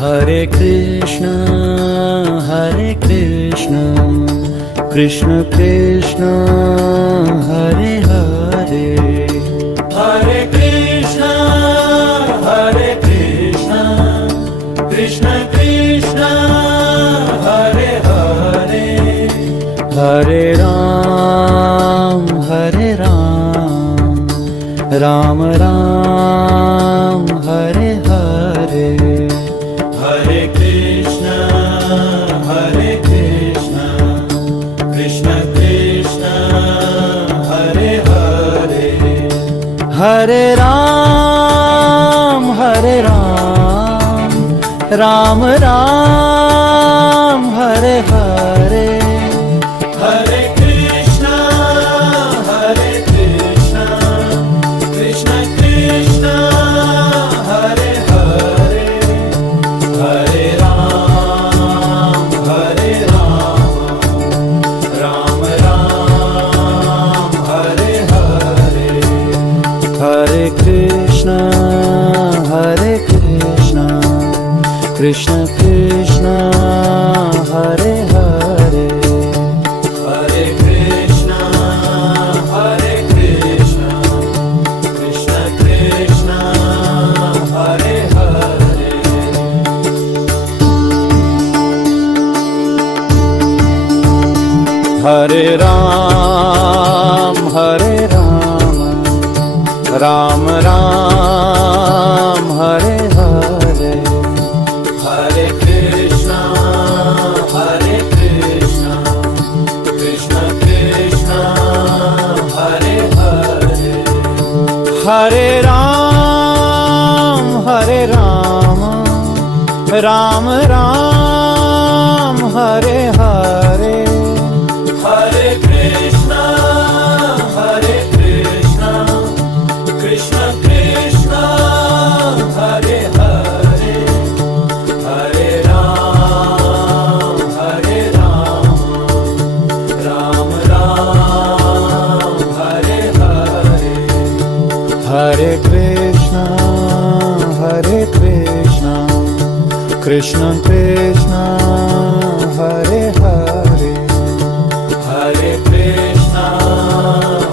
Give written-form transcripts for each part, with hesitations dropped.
Hare Krishna, Krishna Krishna, Hare Hare, Hare Krishna, Krishna Krishna, Hare Hare, Hare Ram, Ram Ram, Hare Hare, Hare Krishna, Krishna Krishna, Hare Hare, Hare Ram, Ram Ram, Hare Hare, Hare Krishna, Krishna Krishna, Hare Hare, Hare Ram, Ram Ram, Hare Hare, Hare Krishna, Krishna Krishna, Hare Hare, Hare Krishna, Krishna Krishna, Hare Hare. Hare Ram, Ram Ram, Hare Hare, Hare Krishna, Krishna Krishna, Hare Hare, Hare Ram, Ram Ram, Hare Hare, Hare Krishna, Krishna Krishna, Hare Hare, Hare Ram, Ram Ram, Hare Hare, Hare Krishna, Krishna Krishna, Hare Hare,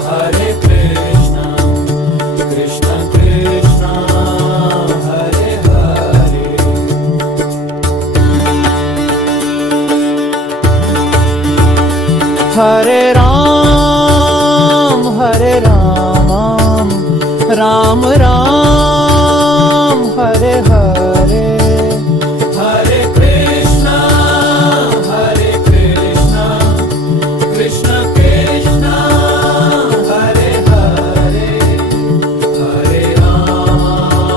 Hare Krishna, Krishna Krishna, Hare Hare. Hare Ram, Ram Ram, Hare Hare, Hare Krishna, Krishna Krishna, Hare Hare, Hare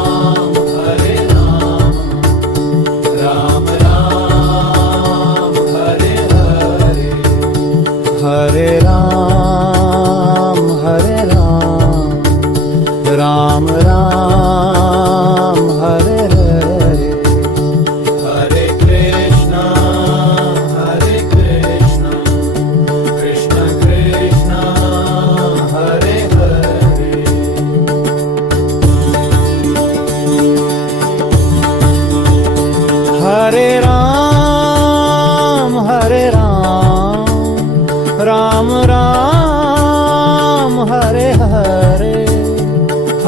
Ram, Ram Ram, Hare Hare, Hare Ram, Ram Ram, Hare Hare, Hare Krishna, Krishna Krishna, Hare Hare. Hare Ram, Ram Ram, Hare Hare,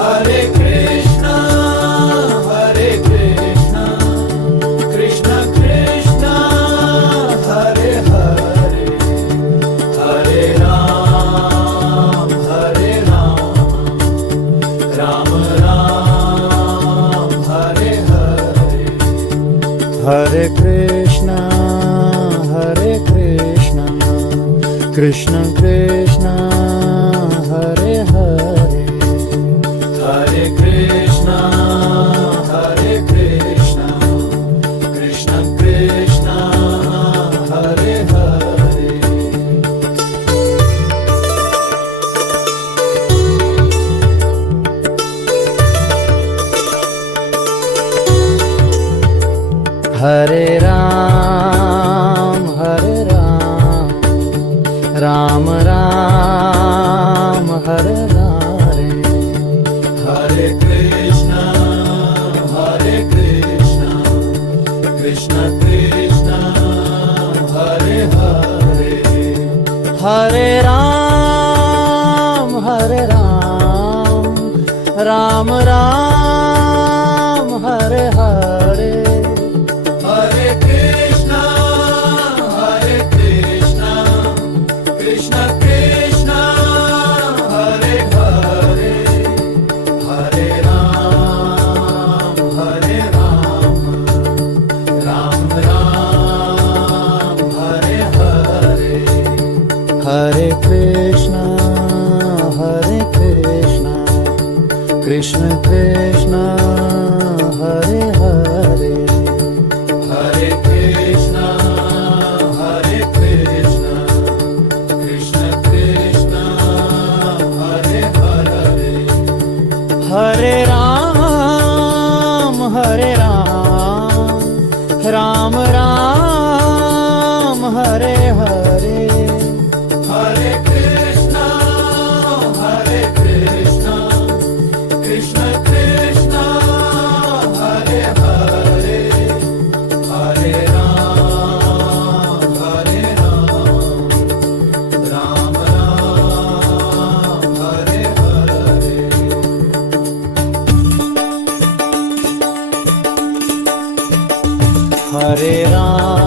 Hare Krishna, Krishna Krishna, Hare Hare, Hare Ram, Ram Ram, Hare Hare, Hare Krishna, Krishna Krishna, Hare Hare, Hare Krishna, Krishna Krishna, Hare Hare. Hare Ram, Ram Ram, Hare Hare, Hare Krishna, Krishna Krishna Hare Hare Hare Ram Ram Ram Hare Hare Hare Krishna Krishna Krishna Hare Hare Hare Ram Ram Ram Hare Hare Hare Krishna Krishna Krishna Hare Hare Hare Krishna Krishna Krishna Hare Hare Hare Ram Ram Ram Hare Hare Hare Krishna Krishna Krishna Hare Hare Hare Ram Ram Ram Hare Hare Hare Ram